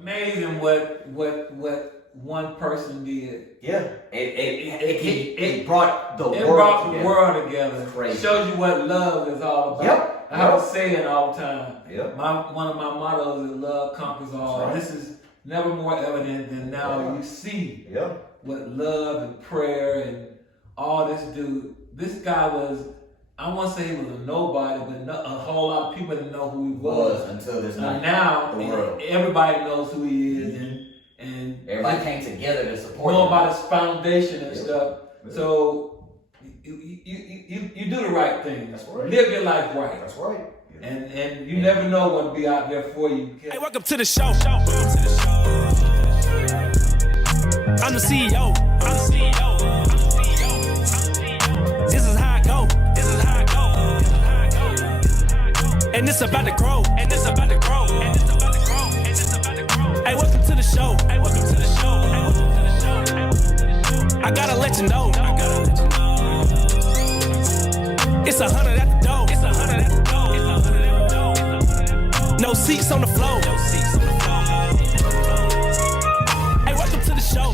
amazing what one person did. Yeah, it brought the world together. Crazy. Shows you what love is all about. Yep. I have a saying all the time. Yep. One of my mottos is love conquers all. Right. This is never more evident than now. Yeah. You see Yeah. what love and prayer and all this do. This guy was, I won't say he was a nobody, but a whole lot of people didn't know who he was until this night. Now The world. everybody knows who he is, and everybody came together to support know him. about his foundation and stuff. Yeah. So you do the right thing. That's right. Live your life right. That's right. Yeah. And you never know what'll be out there for you. Hey, welcome to the show. I'm the CEO. This is how I go. And it's about to grow. Hey, welcome to the show. I gotta let you know. It's 100 at the door. No seats on the floor. Hey, welcome to the show.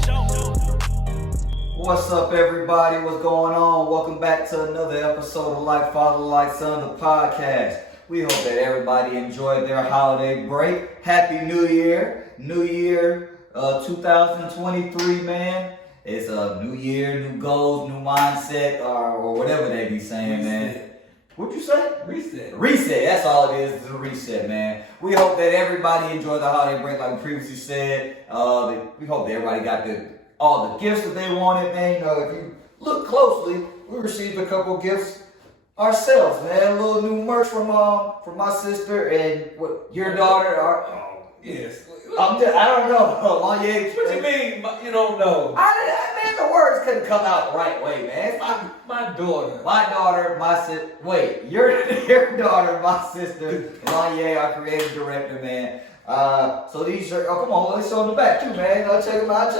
What's up, everybody? What's going on? Welcome back to another episode of Like Father, Like Son, the podcast. We hope that everybody enjoyed their holiday break. Happy New Year. New Year 2023, man. It's a new year, new goals, new mindset, or whatever they be saying, man. What'd you say? Reset. That's all it is. It's a reset, man. We hope that everybody enjoyed the holiday break, like we previously said. We hope that everybody got all the gifts that they wanted, man. You know, if you look closely, we received a couple gifts ourselves, man. A little new merch from my sister and your daughter. Yes. I don't know. What you mean? You don't know? Man, the words couldn't come out the right way, man. My daughter. My sister. Wait, your daughter, my sister, Lanye, our creative director, man. So these are. Oh, come on, let's show them the back too, man. Check them out.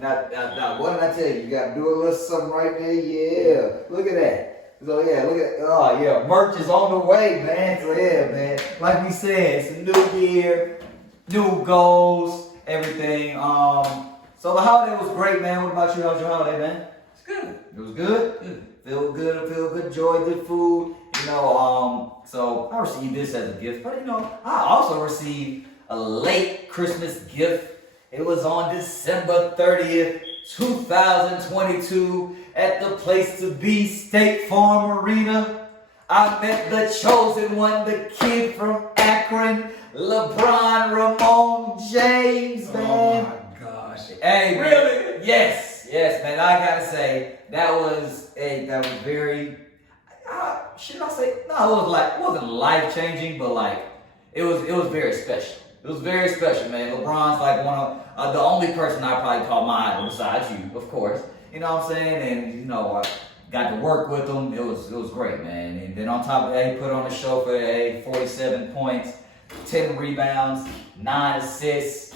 Now, what did I tell you? You gotta do a little something right there. Yeah, look at that. So yeah, look at. Oh yeah, merch is on the way, man. So yeah, man. Like we said, it's a new year, new goals, everything. So the holiday was great, man. What about you? How was your holiday, man? It's good. It was good? Feel good, enjoy good food. You know, so I received this as a gift. But, you know, I also received a late Christmas gift. It was on December 30th, 2022 at the place to be, State Farm Arena. I met the chosen one, the kid from Akron, LeBron Ramon James, man. Oh, my gosh. Hey, really? Man. Yes, man. I gotta say that was very. Should I say? No, it wasn't life changing, but it was very special. It was very special, man. LeBron's like one of the only person I probably call my idol besides you, of course. You know what I'm saying? And you know, I got to work with him. It was great, man. And then on top of that, he put on a show for 47 points, 10 rebounds, 9 assists.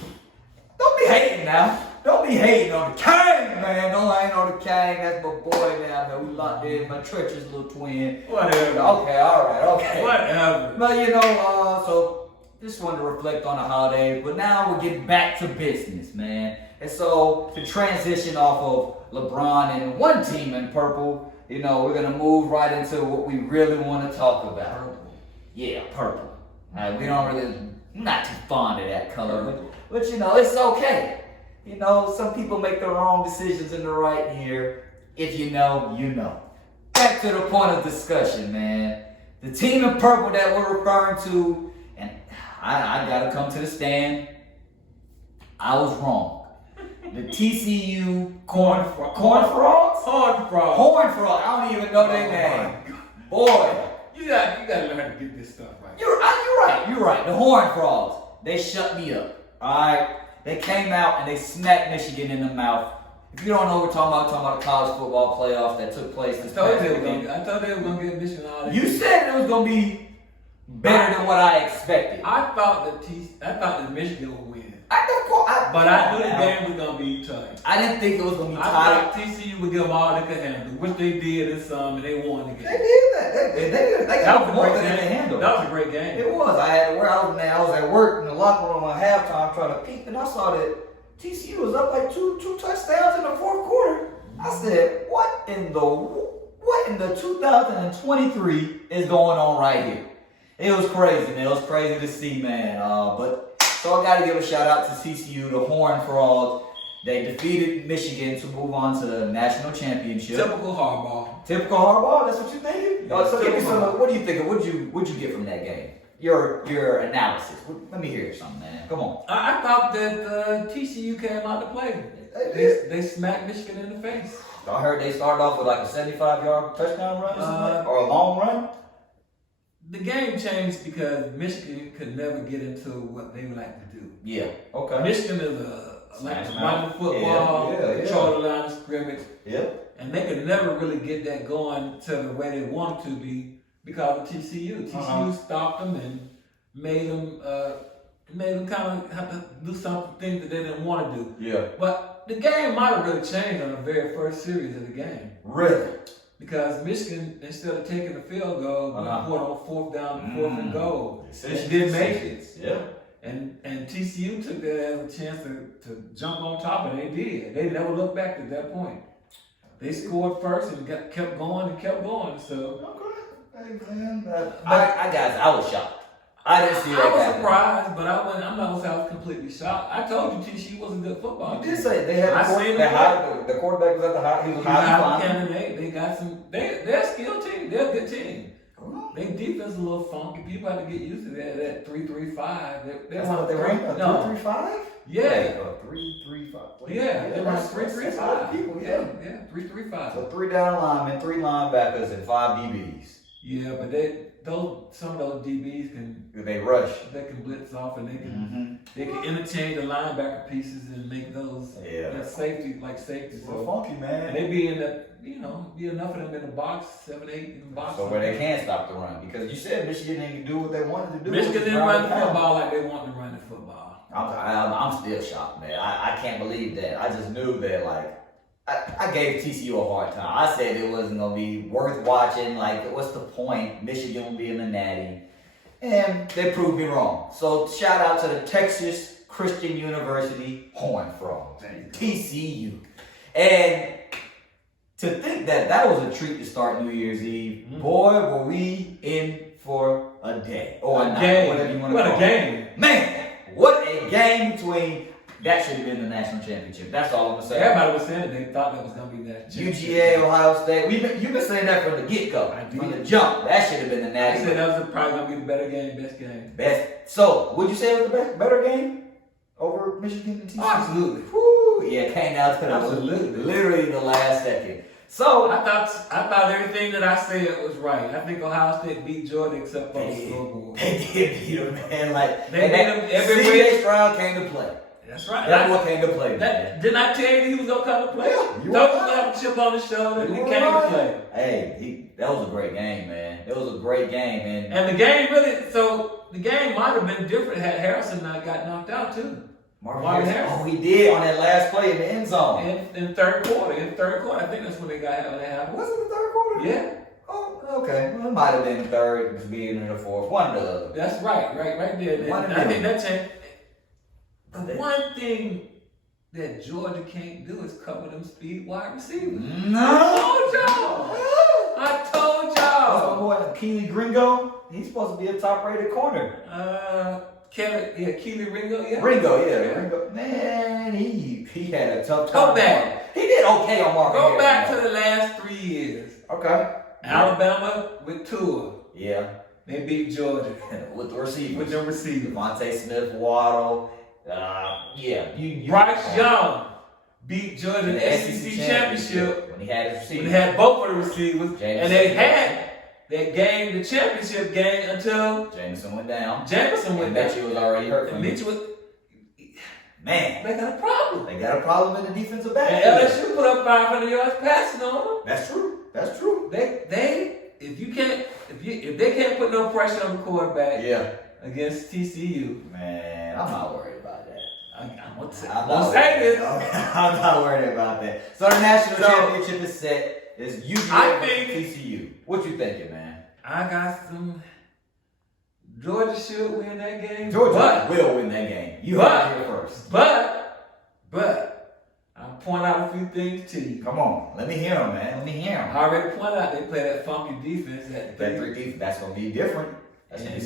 Don't be hating now. Don't be hating on the king, man. Don't hate on the king. That's my boy, man. I know we locked in. My treacherous little twin. Whatever. Okay, all right, okay. Whatever. But you know, so just wanted to reflect on the holidays. But now we're getting back to business, man. And so to transition off of LeBron and one team in purple, you know, we're gonna move right into what we really want to talk about. Purple. Yeah, purple. We don't really, not too fond of that color, but you know, it's okay. You know, some people make the wrong decisions in the right year. If you know, you know. Back to the point of discussion, man. The team in purple that we're referring to, and I gotta come to the stand. I was wrong. The TCU Horned Frogs. I don't even know their name. Boy, You gotta learn how to get this stuff right. You're right. The Horned Frogs. They shut me up. All right. They came out and they smacked Michigan in the mouth. If you don't know what we're talking about the college football playoffs that took place this past weekend. I thought they were gonna get Michigan out of You said it was gonna be better than what I expected. I thought that Michigan would win. But I knew the game was gonna be tight. I didn't think it was gonna be I tight. thought TCU would give them all they could handle, which they did in some, and they won the game. They did that. They got more than they can handle. That was a great game. It was. I was at work in the locker room at halftime trying to peek, and I saw that TCU was up like two touchdowns in the fourth quarter. I said, what in the 2023 is going on right here? It was crazy, man. It was crazy to see, man. So I got to give a shout out to TCU, the Horned Frogs. They defeated Michigan to move on to the national championship. Typical Harbaugh. Typical Harbaugh. That's what you thinking? Yeah, So give me some. What do you think? What'd you get from that game? Your analysis. Let me hear something, man. Come on. I thought that TCU came out to play. They smacked Michigan in the face. I heard they started off with like a 75-yard touchdown run or something, or a long run. The game changed because Michigan could never get into what they would like to do. Yeah. Okay. Michigan is running football, control the line of scrimmage. Yep. And they could never really get that going to the way they wanted to be because of TCU. TCU stopped them and made them kind of have to do something that they didn't want to do. Yeah. But the game might have really changed on the very first series of the game. Really? Because Michigan, instead of taking the field goal, went for it on fourth down, fourth and goal. Decisions. It didn't make it. Yeah. And TCU took that as a chance to jump on top, and they did. They never looked back at that point. They scored first and kept going. So Okay. Hey man, I was shocked. I didn't see that. I was happen. surprised, but I'm not gonna say I was completely shocked. I told you TCU was a good football team. You did say they had the quarterback was at the high. He was high candidate. They got some. They're a skilled team. They're a good team. Their defense is a little funky. People have to get used to that 3-3-5. That's what they run. 3-3-5. Yeah. 3-3-5. Yeah, they run 3-3-5. People. Yeah, 3-3-5. So 3 down linemen, 3 linebackers, and 5 DBs. Yeah, but some of those DBs can rush. They can blitz off and they can interchange the linebacker pieces and make those safety. So funky, man. And they be in the be enough of them in the box, 7-8 in the box. So where they can't stop the run because you said Michigan didn't do what they wanted to do. Michigan didn't run the football like they wanted to run the football. I'm still shocked, man. I can't believe that. I just knew that I gave TCU a hard time. I said it wasn't going to be worth watching. Like, what's the point? Michigan will be in the Natty. And they proved me wrong. So, shout out to the Texas Christian University Horned Frogs. TCU. And to think that was a treat to start New Year's Eve, boy, were we in for a day. Or a night, whatever you want to call it. What a game. Man, what a game between... That should have been the national championship. That's all I'm going to say. Everybody was saying they thought that was going to be that. UGA, Ohio State. You've been saying that from the get-go. From the jump. That should have been the national. I said that was probably going to be the better game, best game. Best. So, would you say it was the better game over Michigan and TCU? Oh, absolutely. Woo. Yeah, it came down to literally the last second. So I thought everything that I said was right. I think Ohio State beat Georgia except for the scoreboard. They did beat them, man. They beat them every CJ Stroud came to play. That's right. That's what came to play. Didn't I tell you he was gonna come to play? Yeah, you Thought he was gonna have a chip on his shoulder. He came to play. Hey, that was a great game, man. It was a great game, and the game the game might have been different had Harrison not got knocked out too. Marvin Harrison. Oh, he did on that last play in the end zone. In third quarter, I think that's when they happened. Was it the third quarter? Yeah. Oh, okay. Well, it might have been the third, because being in the fourth. One or the other. That's right there. I think that changed. The one thing that Georgia can't do is cover them speed wide receivers. No. I told y'all. That's my boy Keely Gringo. He's supposed to be a top-rated corner. Keely Ringo, yeah. Ringo. Man, he had a tough time. Go back. He did okay on Marvin Go Harrison. back to the last 3 years. Okay. Alabama with Tua. Yeah. They beat Georgia. With the receivers. With them receivers. Devontae Smith, Waddle. Bryce Young beat Georgia in the SEC championship when he had his receivers. When he had both of the receivers. Jameson. And they had that game, the championship game, until Jameson went down. And Mitchell was already hurt. And Mitchell was... Man. They got a problem. They got a problem in the defensive back. And LSU put up 500 yards passing on them. That's true. If they can't put no pressure on the quarterback against TCU. Man, I'm not worried about that. I'm gonna Don't say this. I'm not worried about that. So the national championship is set. It's UGA versus TCU. What you thinking, man? I got some. Georgia should win that game. Georgia will win that game. You heard it here first. But I'll point out a few things to you. Come on, let me hear them, man. Let me hear them. I already pointed out they play that funky defense. That 3 defense, that's gonna be different.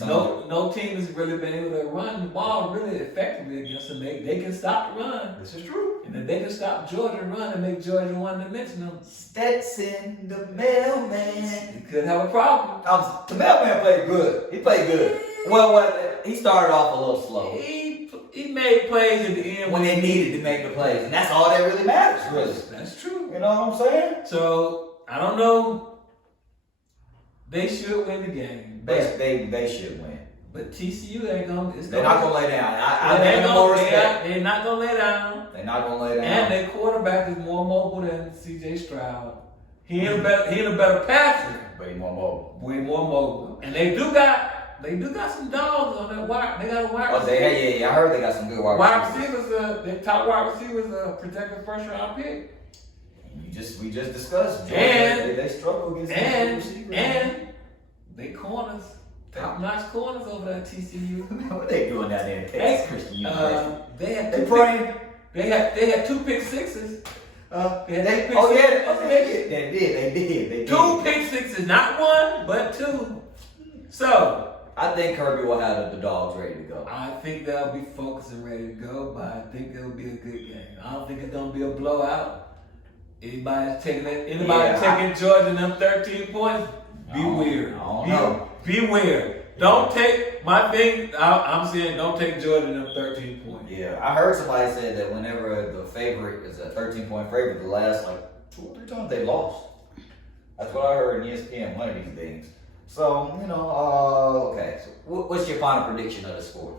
No team has really been able to run the ball really effectively against them. They can stop the run. This is true. And if they can stop Georgia run and make Georgia one-dimensional, Stetson, the mailman. you could have a problem. The mailman played good. He played good. Well, he started off a little slow. He made plays at the end when they needed to make the plays, and that's all that really matters, really. That's true. You know what I'm saying? So I don't know. They should win the game. They should win. But TCU ain't gonna. They're not gonna lay down. They're not gonna lay down. They're not gonna lay down. And their quarterback is more mobile than C.J. Stroud. He ain't a better passer. But he's more mobile. Way more mobile. And they do got some dogs on that wide. They got a wide receiver. Yeah. I heard they got some good wide receivers. Their top wide receivers protected first round pick. We just discussed. And they struggle against receivers. And they corners. Top notch corners over at TCU. What they doing down there in Texas Christian University? They had 2 pick sixes. They did. 2 pick sixes, not 1, but 2. So I think Kirby will have the dogs ready to go. I think they'll be focused and ready to go, but I think it'll be a good game. I don't think it's gonna be a blowout. Anybody taking Georgia and them 13 points? Beware. Beware. Don't take my thing. I'm saying don't take Georgia and them 13 points. Yeah, I heard somebody say that whenever the favorite is a 13-point favorite, the last 2 or 3 times they lost. That's what I heard in ESPN one of these days. So okay. So what's your final prediction of the score?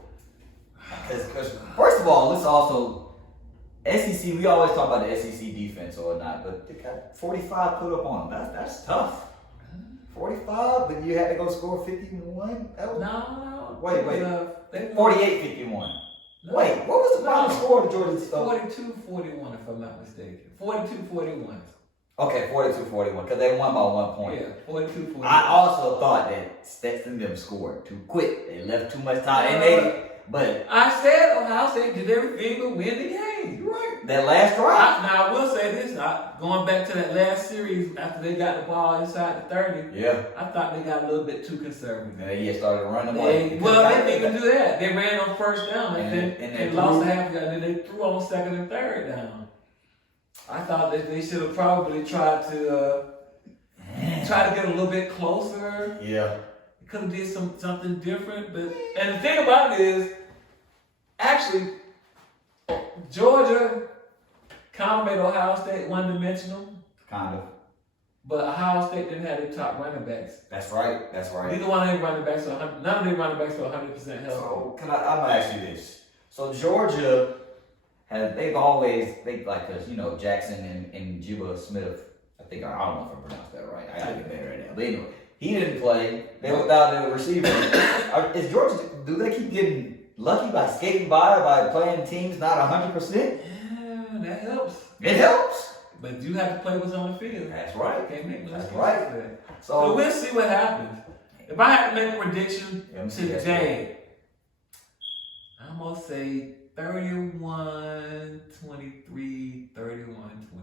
Because first of all, let's also SEC. We always talk about the SEC defense or not, but they got 45 put up on them. That's tough. 45, but you had to go score 51? No. Wait. 48-51. No. Wait, what was the final score of Georgia? 42-41, if I'm not mistaken. 42-41. Okay, 42-41, because they won by 1 point. Yeah, 42-41. I also thought that Stetson them scored too quick. They left too much time. But I said Ohio State did everything but win the game. You're right. That last drive. Now I will say this: going back to that last series after they got the ball inside the 30. Yeah. I thought they got a little bit too conservative. They started running away. They didn't even do that. They ran on first down and then lost the half, and then they threw on second and third down. I thought that they should have probably tried to get a little bit closer. Yeah. Could have did something different, and the thing about it is, actually, Georgia kind of made Ohio State one-dimensional. Kind of. But Ohio State didn't have their top running backs. That's right. Neither one of their running backs, none of their running backs were 100% healthy. So I'm gonna ask you this. So Georgia they've always Jackson and Jibba Smith. I don't know if I pronounced that right. I gotta get better at that. But anyway. He didn't play. They were without a receiver. Is Georgia? Do they keep getting lucky by skating by playing teams not 100%? Yeah, that helps. It helps. But you have to play what's on the field. That's right. Can't make no That's right. So we'll see what happens. If I had to make a prediction today, I'm gonna say 31-23, 31-24.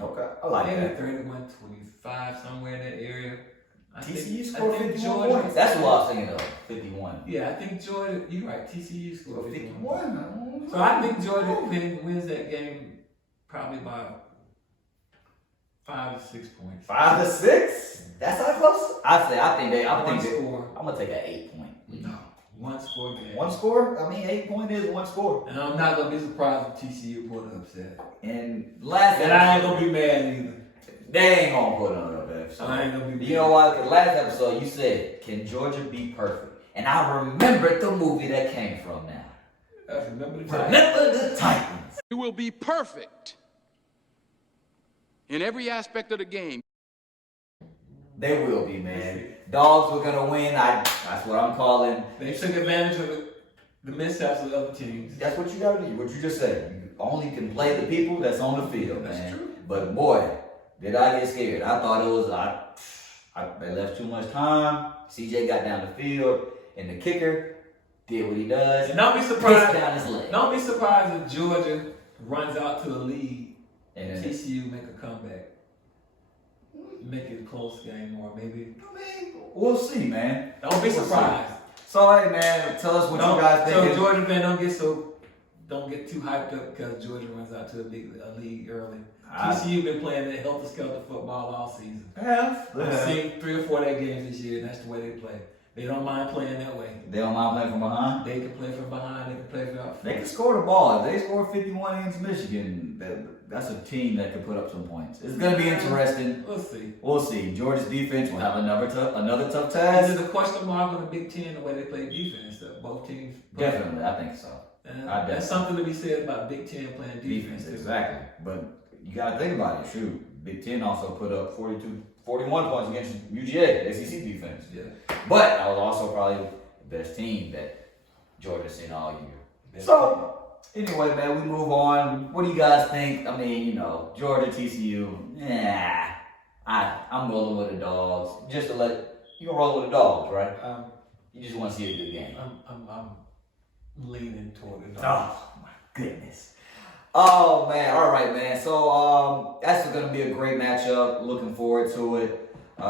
Okay, I like maybe that. 31-25, somewhere in that area. TCU scored 51 points. That's what I was thinking of, 51. Yeah, I think Georgia, you're right, TCU scored 51. So I think Georgia wins that game probably by 5 to 6 points. 5 to 6? That's how close? I think score. I'm going to take an 8-point. No. 1 score game. 1 score? I mean, 8 point is 1 score. And I'm not going to be surprised if TCU put an upset. And I ain't going to be mad either. They ain't going to put on an upset. I ain't going to be mad. You know why? Because last episode you said, can Georgia be perfect? And I remembered the movie that came from now. Remember the Titans. Remember the Titans. We will be perfect in every aspect of the game. They will be, man. Dogs were gonna win. That's what I'm calling. They took advantage of it. the mishaps of other teams. That's what you gotta do. What you just said. You only can play the people that's on the field, That's man. true. But boy, did I get scared. I thought it was they left too much time. CJ got down the field, and the kicker did what he does. And don't be Pissed surprised. down his leg. Don't be surprised if Georgia runs out to the lead And and TCU make a comeback, make it a close game, or maybe. I mean, we'll see, man. Don't be We'll surprised. So hey, man, tell us what you guys So think. Georgia fan, don't get too hyped up because Georgia runs out to a league early. TCU been playing that helter skelter football all season. I've seen 3 or 4 of their games this year, and that's the way they play. They don't mind playing that way. They don't mind playing from behind. They can play from behind. They can play from up They front. can score the ball. If they score 51 against Michigan, that's a team that can put up some points. It's going to be interesting. We'll see. We'll see. Georgia's defense will have another tough Is task. it a question mark on the Big Ten the way they play defense? Both teams play? Definitely, I think so. That's something to be said about Big Ten playing defense. too. Exactly. But you got to think about it. Shoot, Big Ten also put up 41 points against UGA, SEC defense. Yeah. But that was also probably the best team that Georgia's seen all year. Best So, anyway, man, we move on. What do you guys think? I mean, Georgia, TCU. I'm rolling with the dogs. Just to you gonna roll with the dogs, right? You just want to see a good game. I'm leaning toward it. Oh my goodness. Oh man, all right, man. So that's gonna be a great matchup. Looking forward to it. So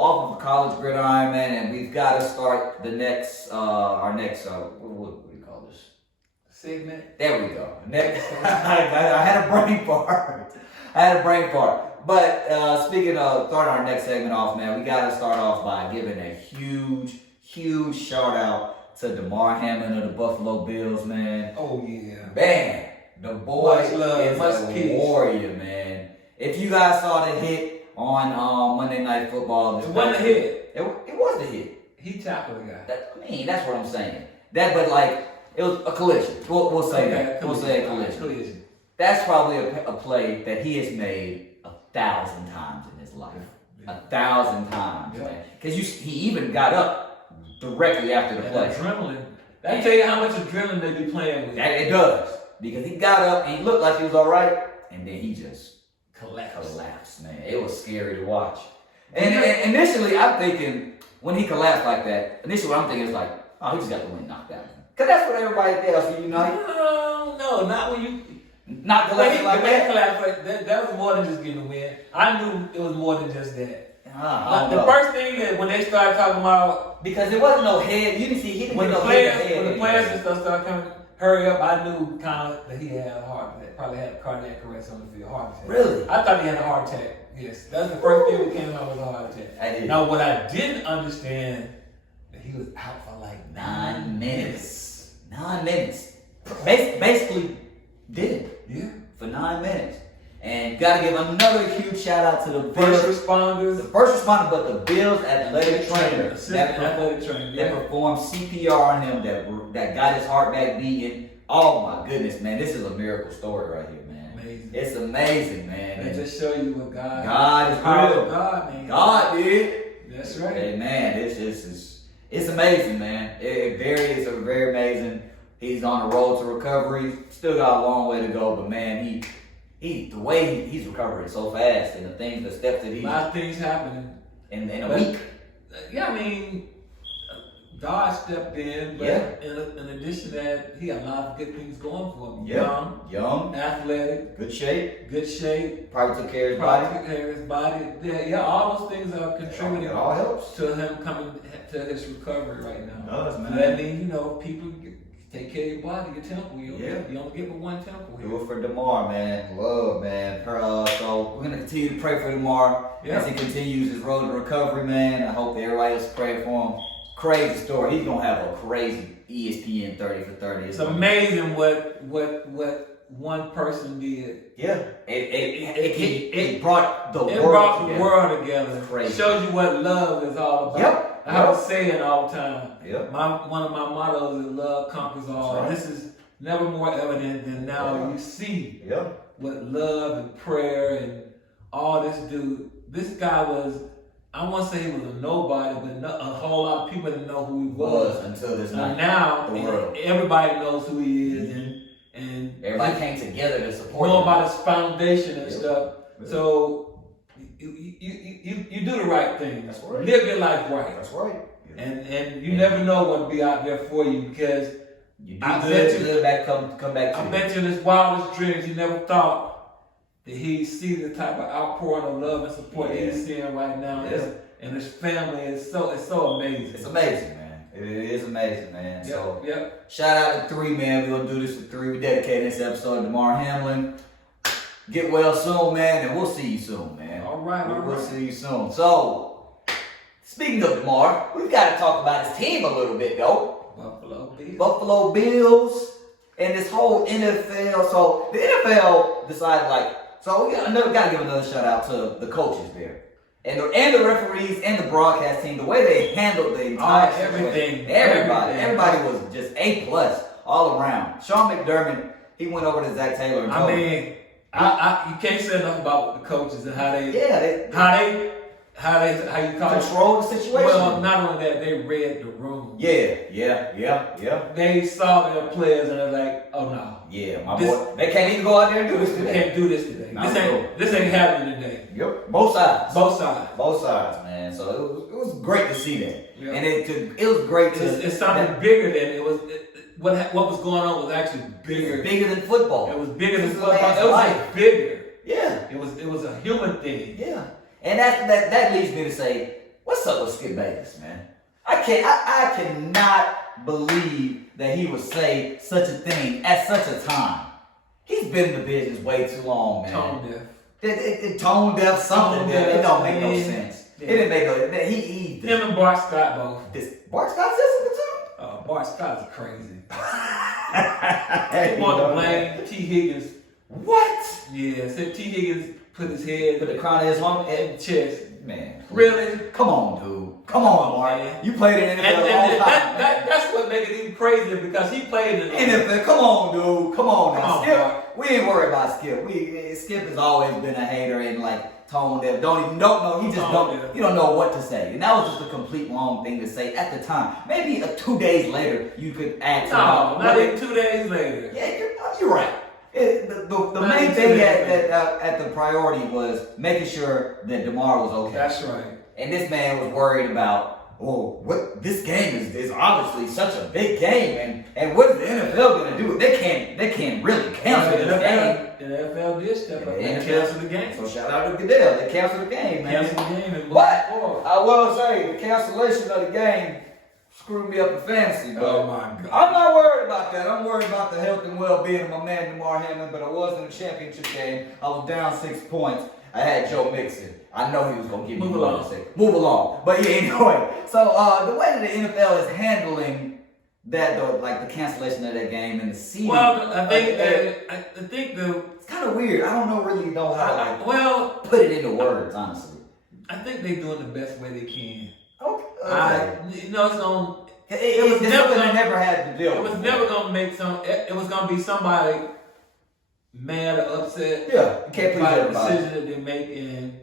off of the college gridiron, man, and we've got to start the next what do you call this? Segment. There we go. Next, I had a brain fart. But speaking of starting our next segment off, man, we got to start off by giving a huge shout out to Damar Hamlin of the Buffalo Bills, man. Oh yeah. Man, the boy Much love, is much a peace. warrior, man. If you guys saw the hit on Monday Night Football, It wasn't a hit. It was a hit. He tackled the guy. That's what I'm saying. It was a collision. We'll say that. We'll say a collision. That's probably a play that he has made 1,000 times in his life. 1,000 times, Yeah. man. Because he even got up directly after the And play. adrenaline. That tell you how much adrenaline they be playing with. It does. Because he got up and he looked like he was all right, and then he just collapsed. man. It was scary to watch. And initially, I'm thinking, when he collapsed like that, initially what I'm thinking is like, oh, he just got the wind knocked out. Because that's what everybody does when you know. No, not when you. Not collapsing like that. Collapse like that was more than just getting a win. I knew it was more than just that. I don't The know. first thing that when they started talking about Because there wasn't no head. You didn't see, he didn't when get the no head. players and stuff started coming, hurry up, I knew kind of that he had a heart attack. Probably had a cardiac arrest on the field, heart attack. Really? I thought he had a heart attack. Yes, that's the first thing that came out was a heart attack. I did. Now what I didn't understand that he was out for like 9 minutes. 9 minutes. Basically did. Yeah. For 9 minutes. And gotta give another huge shout out to the First Bills. responders. The first responder, but the Bills athletic trainer Athletic trainer. that performed CPR on him, that got his heart back beating. Oh my goodness, man. This is a miracle story right here, man. Amazing. It's amazing, man. They just show you what God God is power real. of God, man. God did. That's right. Hey, man, it's amazing, man. It's very amazing. He's on the road to recovery. Still got a long way to go, but man, the way he's recovering so fast, and the steps that A lot of things happening. in a week. Yeah, I mean, God stepped in, but in addition to that, he had a lot of good things going for him. Yeah. Young, athletic, good shape, probably took care of his body. probably took care of his body. Yeah, all those things are contributing It all helps. to him coming to his recovery right now. It does, man. That means, people take care of your body, your temple. You only get but one temple here. Do it for Damar, man. Love, man. So we're gonna continue to pray for Damar as he continues his road to recovery, man. I hope that everybody else praying for him. Crazy story. He's gonna have a crazy ESPN 30 for 30. It's amazing what one person did. Yeah. It brought the It world brought the together. world together. Crazy. It shows you what love is all about. Yep. I have a saying all the time. Yep. One of my mottos is love conquers all. That's right. This is never more evident than now. Yeah. You see Yep. what love and prayer and all this do. This guy was I won't say he was a nobody, but a whole lot of people didn't know who he was until this and night. now The world. everybody knows who he is, and everybody came together to support know him. about his foundation and stuff. Yep. So you do the right thing. That's right. Live your life right. That's right. And you never know what will be out there for you, because You do good back, come back to I you. bet you in his wildest dreams he never thought that he'd see the type of outpouring of love and support that he's seeing right now. Yeah. And his family is so amazing. It's amazing, man. It is amazing, man. Yep, So yep. shout out to 3, man. We're gonna do this for 3. We dedicate this episode to Damar Hamlin. Get well soon, man, and we'll see you soon, man. All right. We'll see you soon. So, speaking of Damar, we've got to talk about his team a little bit, though. Buffalo Bills and this whole NFL. So the NFL decided, so we got to give another shout out to the coaches there, and the referees and the broadcast team. The way they handled the entire everything. Everybody was just A+ all around. Sean McDermott, he went over to Zach Taylor and told him. You can't say enough about the coaches and how you control the situation. Well, not only that, they read the room. Yeah. They saw their players and they're like, oh no. Yeah, my boy. They can't even go out there and do this today. They can't do this today. This ain't happening today. Yep. Both sides, man. So it was great to see that. Yep. And it was great to. It's something bigger than it was. What was going on was actually bigger. Bigger than football. It was bigger than football. It was bigger. Yeah. It was a human thing. Yeah. And that leads me to say, what's up with Skip Bayless, man? I cannot believe that he would say such a thing at such a time. He's been in the business way too long, man. Tone deaf, something deaf. It don't make no sense. Yeah. It didn't make no. Him and Bart Scott both. Bart Scott said something too. Bart Scott is crazy. He wanted to blame T. Higgins. What? Yeah, said T. Higgins put his head, put the crown of his chest. Man, really? Come on, dude. Come on, Mark. You played in the NFL a long time. That's what makes it even crazier, because he played in the NFL. Come on, dude. Come on now. Skip, we ain't worried about Skip. Skip has always been a hater and tone deaf. Don't know. He just don't. You don't know what to say. And that was just a complete wrong thing to say at the time. Maybe 2 days later you could ask. No, not even 2 days later. Yeah, you're right. The main thing at the priority was making sure that Damar was okay. That's right. And this man was worried about, what this game is obviously such a big game, and what is the NFL gonna do? They can't really cancel the game. The NFL did step up and cancel the game. So shout out to Goodell. They canceled the game, man. Cancel the game. But I will say the cancellation of the game screwed me up in fantasy, but oh my God. I'm not worried about that. I'm worried about the health and well-being of my man Damar Hamlin, but I was in the championship game. I was down 6 points. I had Joe Mixon. I know he was going to give me one to say. Move along. But yeah, anyway. So the way that the NFL is handling that, the cancellation of that game and the season. Well, I think it's kind of weird. I don't really know how to put it into words, honestly. I think they're doing the best way they can. Okay. It's on. It was never had to deal. It was never gonna make it was gonna be somebody mad or upset. Yeah, you can't please by the everybody. decision that they make, and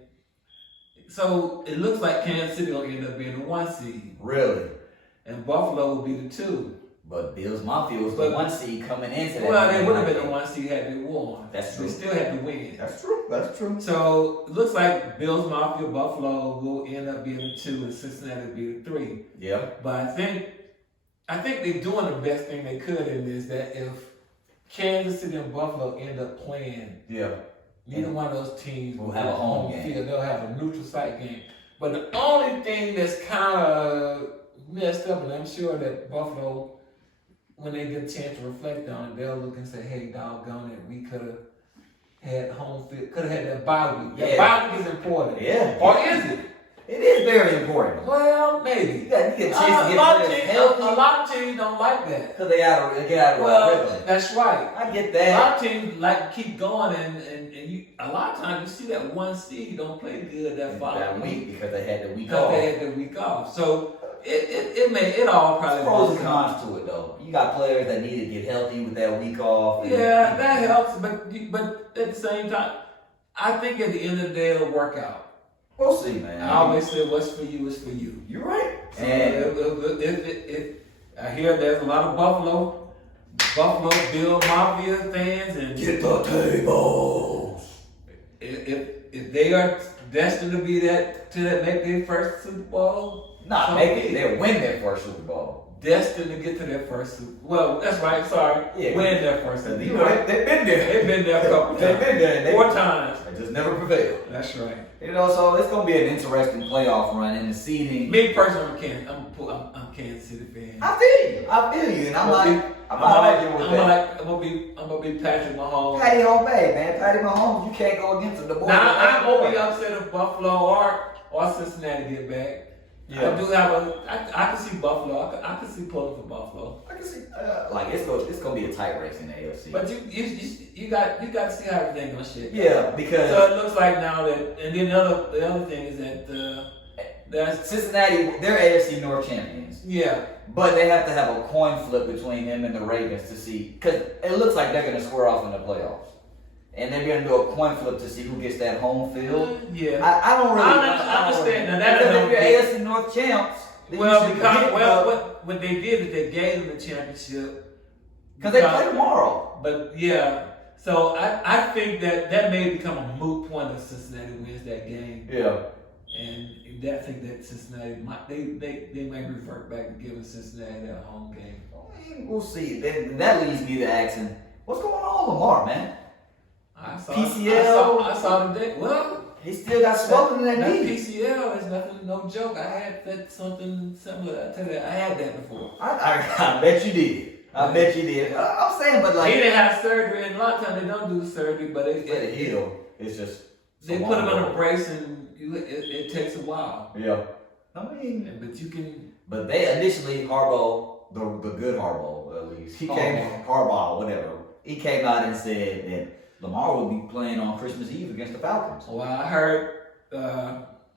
so it looks like Kansas City gonna end up being the 1 seed. Really? And Buffalo will be the 2. But Bills Mafia was the 1 seed coming into that. Well, they would have been the 1 seed had they won. That's true. They still had to win. That's true. That's true. So it looks like Bills Mafia Buffalo will end up being the 2 and Cincinnati will be the 3. Yeah. But I think they're doing the best thing they could in this, that if Kansas City and Buffalo end up playing, neither one of those teams will have a home game. Field. They'll have a neutral site game. But the only thing that's kind of messed up, and I'm sure that Buffalo, when they get a chance to reflect on it, they'll look and say, hey, doggone it, we could have had home field, could have had that bye week. Yeah. That bye week is important. Yeah. Or is it? It is very important. Well, maybe. You get a chance to get players healthy. A lot of teams don't like that. Because they get out of rhythm. That's right. I get that. A lot of teams like to keep going, and you, a lot of times you see that 1 seed don't play good that following week because they had the week off. off. They had the week off. So it all probably pros and cons to it though. You got players that need to get healthy with that week off. Yeah, that helps. But at the same time, I think at the end of the day it'll work out. We'll see, man. I always say, what's for you is for you. You're right. So And I hear there's a lot of Buffalo Bill Mafia fans, and get the tables. if they are destined to be make their first Super Bowl, Nah, they'll win their first Super Bowl. Destined to get to their first Super Bowl. Well, that's right. Sorry, win their first Super Bowl. You know, they've been there. They've been there a couple times. They've been there. 4 times. They just never prevailed. That's right. You know, so it's gonna be an interesting playoff run in the seeding. Me personally, I'm Kansas City fan. I feel you, and I'm not arguing with that. I'm gonna be Patrick Mahomes. Patty Mahomes, man. Patty Mahomes, you can't go against him. The boy. Now I'm gonna be upset if Buffalo or Cincinnati get back. Yeah. I do have I can see Buffalo. I can see pulling for Buffalo. I can see, it's gonna be a tight race in the AFC. But you got to see how everything gonna shake. Yeah, because so it looks like now that, and then the other thing is that that's Cincinnati, they're AFC North champions. Yeah. But they have to have a coin flip between them and the Ravens to see, because it looks like they're gonna square off in the playoffs. And they're going to do a coin flip to see who gets that home field. Yeah. I don't really I understand. Now that because if you're AFC North champs, what they did is they gave them the championship. Because they play tomorrow. But yeah. So I think that may become a moot point if Cincinnati wins that game. Yeah. And I think that Cincinnati they might revert back to giving Cincinnati their home game. We'll see. That leads me to asking, what's going on with Lamar, man? PCL. I saw today. Well, he still got swollen in that knee. PCL is nothing, no joke. I had something similar. I tell you, I had that before. I bet you did. I bet you did. I'm saying, but like he didn't have surgery, and a lot of times they don't do surgery, but it heal. It's just they put him on a brace, and it takes a while. Yeah, I mean, but you can. But they initially Harbaugh, the good Harbaugh at least, he came Harbaugh, whatever. He came out and said that Lamar will be playing on Christmas Eve against the Falcons. Well, I heard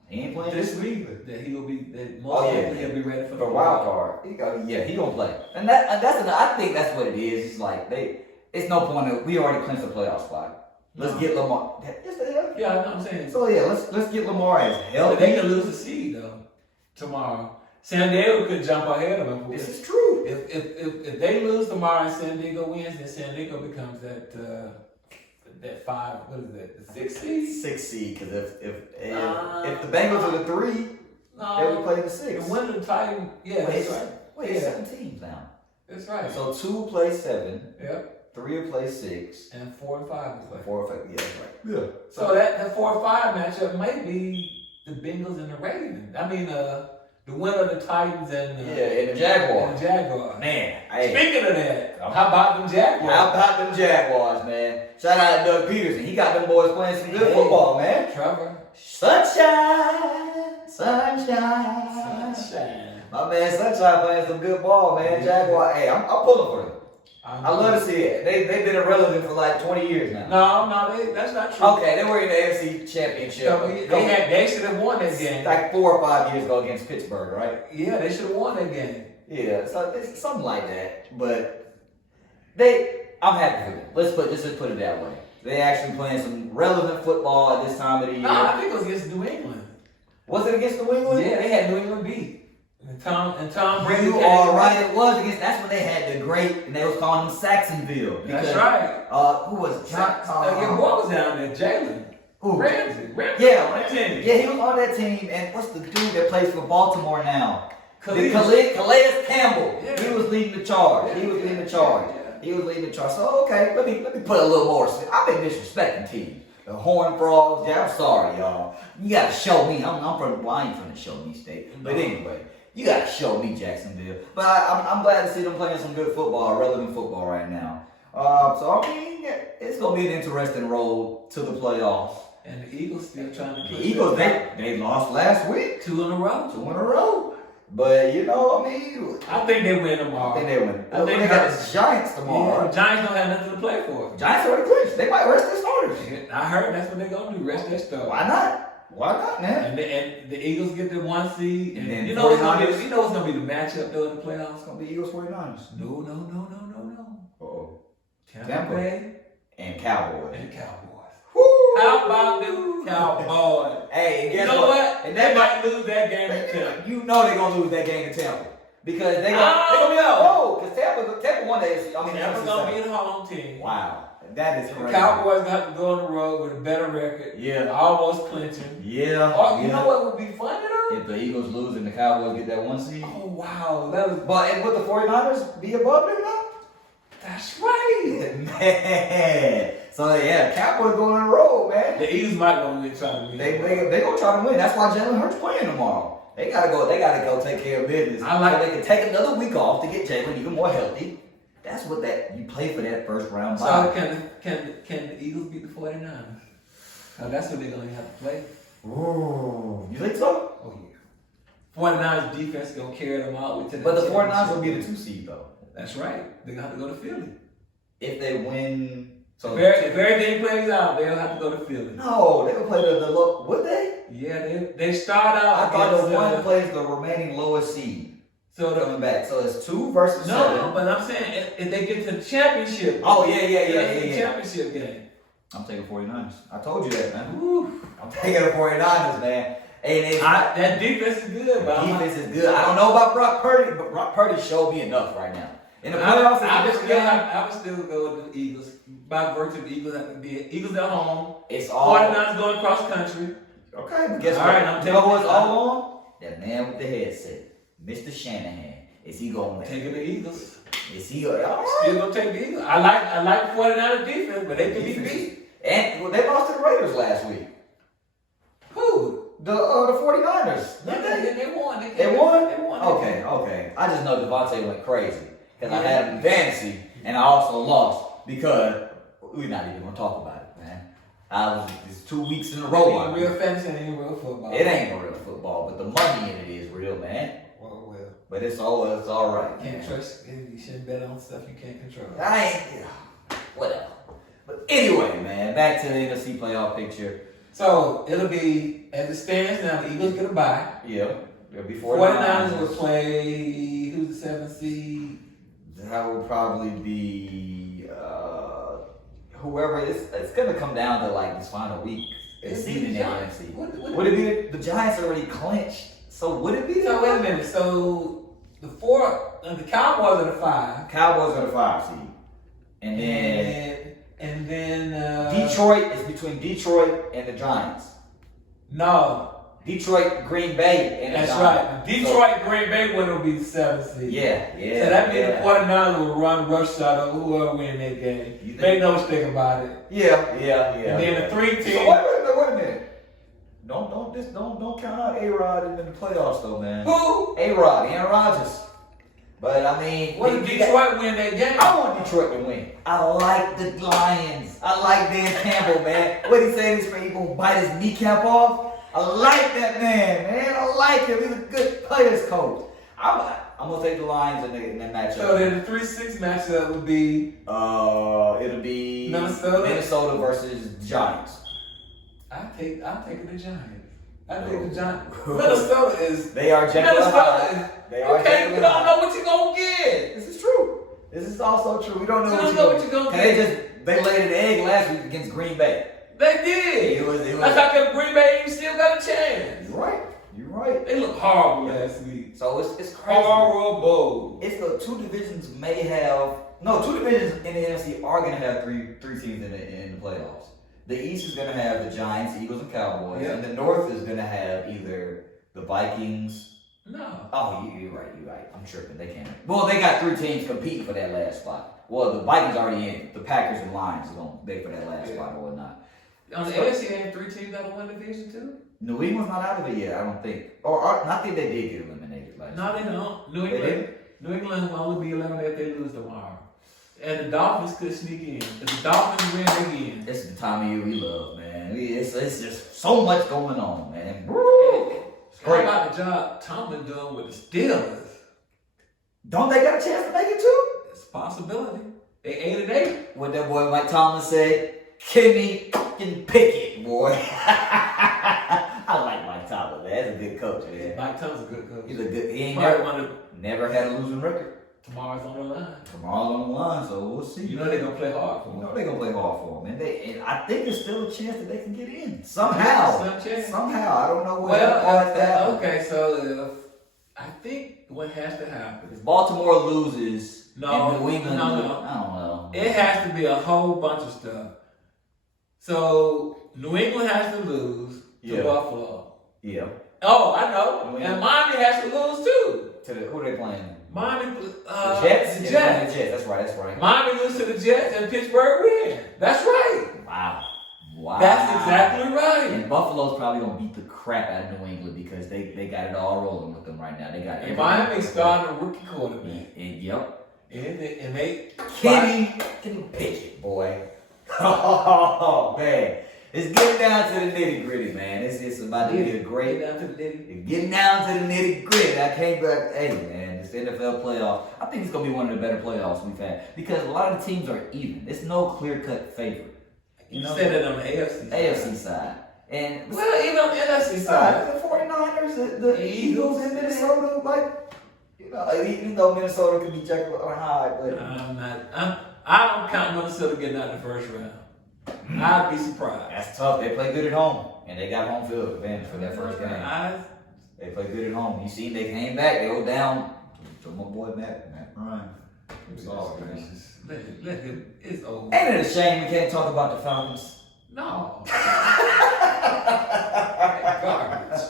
he ain't playing this week that he'll be he'll be ready for the wild card. He gonna play, and I think that's what it is. It's like it's no point we already clinched the playoff spot. Let's get Lamar. Yes, the hell. Yeah, I know what I'm saying. So yeah, let's get Lamar as healthy. But they can lose the seed though tomorrow. San Diego could jump ahead of them. This is true. If they lose tomorrow and San Diego wins, then San Diego becomes that 5, what is that, the 6 seed? 6 seed, because if the Bengals are the 3, they would play the 6. The winner of the Titan, that's right. Wait, 7 teams now. That's right. So 2 will play 7. Yep. 3 will play 6. And 4 and 5 will play. 4 and 5, yeah, that's right. Yeah. So that 4 and 5 matchup might be the Bengals and the Ravens. I mean, the winner of the Titans and the Jaguars. Man, speaking of that, how about them Jaguars? How about them Jaguars, man? Shout out to Doug Peterson. He got them boys playing some good football, man. Trevor. Sunshine. My man Sunshine playing some good ball, man. Jaguar. Hey, I'm pulling for them. I love to see it. They've been irrelevant for like 20 years now. No, that's not true. Okay, they were in the AFC Championship. So they should have won that game. Like 4 or 5 years ago against Pittsburgh, right? Yeah, they should have won that game. Yeah, so it's something like that. But I'm happy for them. Let's just put it that way. They actually playing some relevant football at this time of the year. No, I think it was against New England. Was it against New England? Yeah, they had New England beat. And Tom Brady. You are right. It was against. That's when they had the great, and they was calling them Saxonville. Because, that's right. Who was John? Your boy was down there, Jalen. Who? Ramsey. Yeah, on that team. Yeah, he was on that team. And what's the dude that plays for Baltimore now? Calais Campbell. Yeah. He was leading the charge. Yeah. He was leading the charge. So okay, let me put a little more. I've been disrespecting teams. The Horned Frogs. Yeah, I'm sorry, y'all. You gotta show me. I ain't from the Show Me State. But anyway. You gotta show me Jacksonville. But I'm glad to see them playing some good football, relevant football right now. So I mean, it's gonna be an interesting road to the playoffs. And the Eagles still trying to. The Eagles, they lost last week. 2 in a row. But you know, I mean, I think they win tomorrow. I think they win. They got the Giants tomorrow. Yeah, the Giants don't have nothing to play for. Giants already clinched. They might rest their starters. I heard that's what they're gonna do. Rest their starters. Why not, man? And the Eagles get the 1 seed. And then you know what's gonna be the matchup though in the playoffs? It's gonna be Eagles 49ers. No. Uh-oh. Tampa Bay and Cowboys. And Cowboys. Woo! How about them Cowboys? Hey, and You guess know what? And They might lose that game to Tampa. You know they're gonna lose that game to Tampa because they're gonna be on the road. Because Tampa won that. I mean, Tampa's gonna be the home team. Wow, that is The crazy. Cowboys gonna have to go on the road with a better record. Yeah. Almost clinching. Yeah. Or, you know what would be funny though? If the Eagles lose and the Cowboys get that 1 seed. Oh wow, that was. But would the 49ers be above them now? That's right. Man. So yeah, Cowboys going on the road, man. The Eagles might gonna try to win. They gonna try to win. That's why Jalen Hurts playing tomorrow. They gotta go take care of business. I like- so they can take another week off to get Jalen even more healthy. That's what you play for that first round So bye. can the Eagles beat the 49ers? That's what they're gonna have to play. Ooh, you think so? Oh yeah. 49ers defense gonna carry them out. But the 49ers will be the 2 seed though. That's right. They're gonna have to go to Philly. If they win, so If everything plays out, they'll have to go to Philly. no, they will play the low. Would they? Yeah, they start out. I thought the against, one plays the remaining lowest seed So coming back. So it's 2 versus 7. no, but I'm saying if they get to the championship. Oh yeah. The championship game. I'm taking 49ers. I told you that, man. Woo. I'm taking the 49ers, man. Hey, That defense is good, but defense is good. I don't know about Brock Purdy, but Brock Purdy showed me enough right now. In the playoffs, I it's a different game. would still go with the Eagles. By virtue of the Eagles have to be Eagles at home. It's all 49ers going across country. okay. But guess All what? right, I'm you know taking what's it. all on? That man with the headset, Mr. Shanahan. Is he going to Taking the Eagles. Is he all right? Still gonna take the Eagles. I like 49ers defense, but they can be beat. And well, they lost to the Raiders last week. Who? The 49ers. They won. They won? They won. Okay. I just know Devontae went crazy. Because I had him in fantasy, and I also lost because we're not even going to talk about it, man. It's 2 weeks in a row. It ain't real fantasy, it ain't real football. It ain't real football, but the money in it is real, man. Well. But it's all right. Can't Man. trust. You shouldn't bet on stuff you can't control. I ain't, whatever. But anyway, man, back to the NFC playoff picture. So it'll be as it stands now. The Eagles get a bye. Yeah, it'll be 49ers will play. Who's the 7th seed? That will probably be whoever. It's gonna come down to like this final week. It's seed in the NFC. Would it be the Giants already clinched? So would it be? So wait a minute. So the Cowboys are the 5. Cowboys are the 5 seed, and then Detroit is between Detroit and the Giants. No. Detroit, Green Bay, and the That's Giants. right. Detroit, Green Bay will be the 7th seed. Yeah. So that means the 49ers will run rushshot over whoever win that game. Make no mistake about it. Yeah. And then the 3 teams. So wait a minute. Don't count out A-Rod in the playoffs though, man. Who? A-Rod, Aaron Rodgers. But I mean, What if Detroit win that game? I want Detroit to win. I like the Lions. I like Dan Campbell, man. What he saying is he gonna bite his kneecap off. I like that man. I like him. He's a good players coach. I'm gonna take the Lions in that matchup. So then the 3-6 matchup would be it'll be Minnesota versus Giants. I'm taking the Giants. I think the Giants. Minnesota is. They are Jekyll and Hyde. They are You Jekyll and don't Hyde. know what you're gonna get. This is true. This is also true. We don't know what you're gonna get. They laid an egg last week against Green Bay. They did. It was. That's how come Green Bay still got a chance. You're right. They looked horrible last week. So it's crazy. Horrible. It's the 2 divisions may have 2 divisions in the NFC are gonna have three teams in the playoffs. The East is gonna have the Giants, Eagles, and Cowboys, and the North is gonna have either the Vikings. No. Oh, you're right. I'm tripping. They can't. Well, they got 3 teams competing for that last spot. Well, the Vikings already in. The Packers and Lions are gonna beg for that last spot or whatnot. On the AFC, they have 3 teams out of one division too. New England's not out of it yet, I don't think. Or I think they did get eliminated last No, year. they don't. New England will only be eliminated if they lose tomorrow. And the Dolphins could sneak in. If the Dolphins win again. It's the time of year we love, man. It's just so much going on, man. It's How great. about the job Tomlin doing with the Steelers? Don't they got a chance to make it too? It's a possibility. They 8-8. What that boy Mike Tomlin said, Kenny fucking Pickett, boy. I like Mike Tomlin, man. That's a good coach, man. Mike Tomlin's a good coach. He's a good. He ain't Probably one of never had a losing record. Tomorrow's on the line. Tomorrow's on the line, so we'll see. You know they're gonna play hard for You him. know they're gonna play hard for him, and I think there's still a chance that they can get in somehow. Some chance. Somehow, I don't know what. Okay, so I think what has to happen. If Baltimore loses, No, and New England, no. I don't know. It has to be a whole bunch of stuff. So New England has to lose to Buffalo. Yeah. Oh, I know. And Miami has to lose too. Who are they playing? Miami, The Jets. The Yeah, Jets. the Jets. That's right. Miami lose to the Jets and Pittsburgh win. That's right. Wow. That's exactly right. And Buffalo's probably gonna beat the crap out of New England because they got it all rolling with them right now. They got And Miami starting a rookie quarterback. Yep. And they Kenny Pickett, boy. Oh man. It's getting down to the nitty gritty, man. It's about to be a great. Get down to the nitty. It's getting down to the nitty gritty. I came back. Hey man, this NFL playoff. I think it's gonna be one of the better playoffs we've had because a lot of the teams are even. It's no clear cut favorite. You said it on the AFC side. And well, even on the NFC side. The 49ers, the Eagles in Minnesota, like, even though Minnesota could be Jekyll or Hyde, but I don't count Minnesota getting out in the first round. I'd be surprised. that's tough. They play good at home, and they got home field advantage for that first game. They play good at home. You see, they came back. They were down to my boy Matt Ryan. It's all man. Let him. It's over. Ain't it a shame we can't talk about the Falcons? No. Garbage.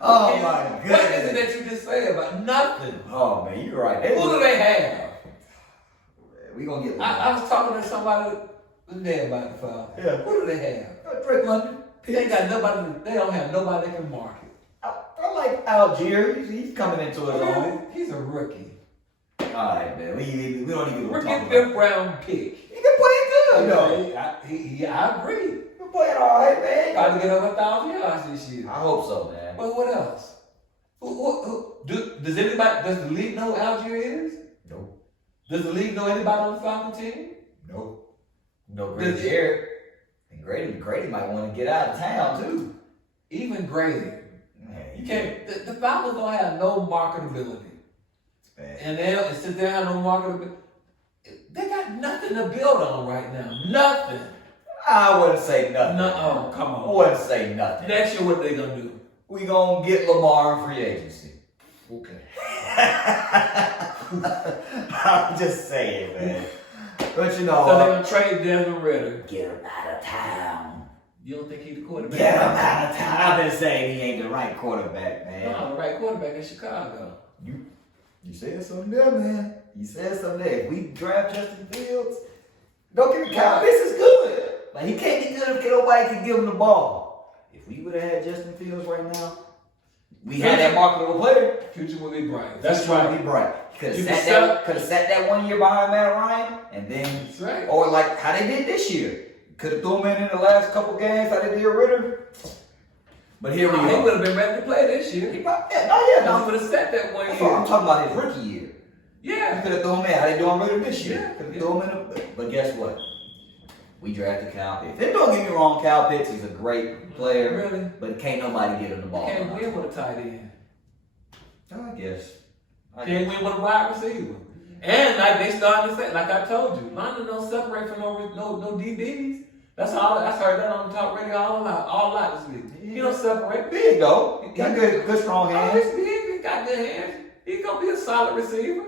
Oh my goodness. What is it that you just say about nothing? Oh man, you're right. Who do they have? We gonna get. I was talking to somebody today about the Falcons. Yeah. Who do they have? Drake London. They got nobody. They don't have nobody that can market. I like Algier. He's coming into his own. He's a rookie. All right, man. We don't even Rookie talk about. 5th round pick. He been playing good, though. I agree. He been playing all right, man. About to get over 1,000 yards this year. I hope so, man. But what else? Does the league know who Algier is? No. Does the league know anybody on the Falcon team? No. No Grady Jarrett. And Grady might want to get out of town too. Even Grady. Man, You can't. The Falcons don't have no marketability. And since they have no marketability, they got nothing to build on right now. Nothing. I wouldn't say nothing. Oh, come on. I wouldn't say nothing. Next year, what are they gonna do? We gonna get Lamar in free agency. Okay. I'm just saying, man. But you know, So they're gonna trade Desmond Ritter. get him out of town. You don't think he's the quarterback? Get him out of town. I've been saying he ain't the right quarterback, man. No, the right quarterback in Chicago. You said something there, man. You said something there. If we draft Justin Fields, don't get me Kyle Pitts is good. But he can't be good if nobody can give him the ball. If we would have had Justin Fields right now, we had that marketable player. Future will be bright. That's That's right. Be bright. Could You have can sat that 1 year behind Matt Ryan, and then, That's right. or like how they did this year. Could have threw him in the last couple games, how they did Ritter. But here we He are. would have been ready to play this year. He He probably, yeah, would have set that 1 I'm year. talking about his rookie year. You Yeah. could have thrown him in. How they doing Ritter this year? Yeah. Could have thrown him in. But guess what? We drafted Kyle Pitts. And don't get me wrong, Kyle Pitts is a great player. Really? But can't nobody get him the ball. Can't win with a tight end. I guess. Can't win with a wide receiver. And like they started to say, like I told you, London don't separate from no DBs. That's all. I heard that on the talk radio all night this week. He don't separate. Big though. He got good strong Oh, hands. he's big. He got good hands. He's gonna be a solid receiver.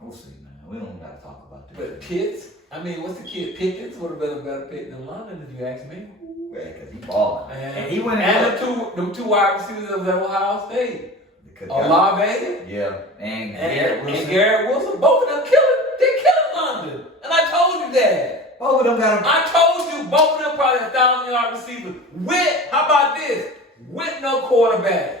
We'll see, man. We don't gotta talk about this. But Pitts, I mean, what's the kid? Pickens would have been a better pick than London, if you ask me. Yeah, because he balling. And he went and the two wide receivers of Ohio State. Olave. Olave Yeah. And Garrett Wilson. and Garrett Wilson, both of them they're killing London. And I told you that. Both of them got I told you both of them probably 1,000-yard receivers. How about this? With no quarterback.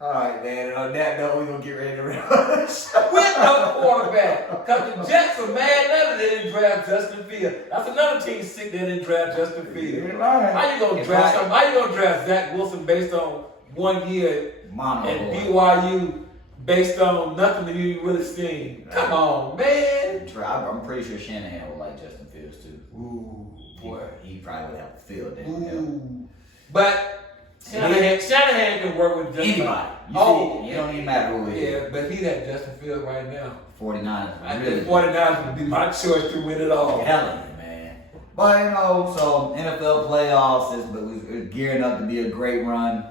All right, man. And on that note, we're going to get ready to rush. With no quarterback. Because the Jets are mad that they didn't draft Justin Fields. That's another team sick they didn't draft Justin Fields. How you gonna draft something? How you gonna draft Zach Wilson based on 1 year and BYU based on nothing that you really seen? Come on, man. I'm pretty sure Shanahan would like Justin Fields too. Ooh, boy. He probably would have to field that. Ooh. But Shanahan can work with just Anybody. You see, it don't even matter who it is. Yeah, but he got Justin Fields right now. 49ers. I Really. think 49ers would be my choice to win it all. Hell of it, man. But so NFL playoffs is gearing up to be a great run.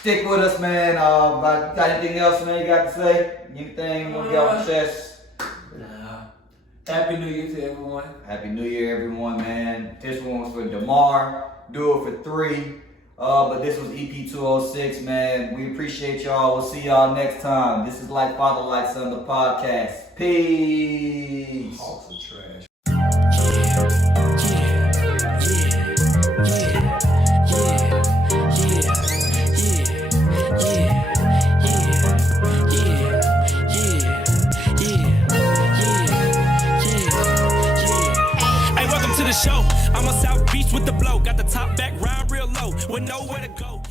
Stick with us, man. Got anything else, man, you got to say? Anything you want to get off your chest? Nah. Happy New Year to everyone. Happy New Year, everyone, man. This one was for Damar. Do it for 3. But this was EP 206, man. We appreciate y'all. We'll see y'all next time. This is Like Father, Like Son, the podcast. Peace. Hawks are trash. Hey, welcome to the show. I'm a South Beach with the blow. Got the top back, ride real low, with nowhere to go.